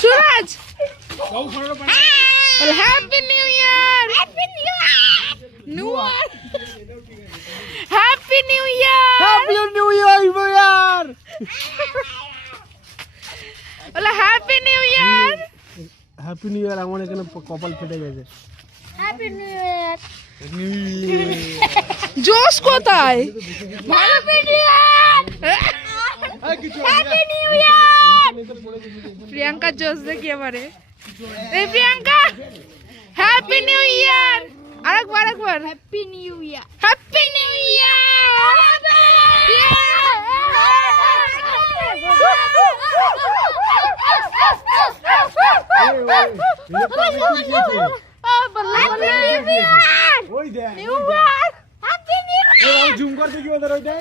Suraj! Well, Happy New Year! Happy New Year! New Year! Happy New Year! Happy New Year, Year! Well, Happy New Year! Happy new ইয়ার। আমার এখানে কপাল ফেটে গেছে। Happy New Year! জোশ কোথায়? Happy New Year! Happy New Year! Priyanka জোশ দেখি এবারে। এই প্রিয়াঙ্কা হ্যাপি নিউ ইয়ার। আরেকবার happy new year. Happy new year. Zoom করতে কি ওদের ওইটা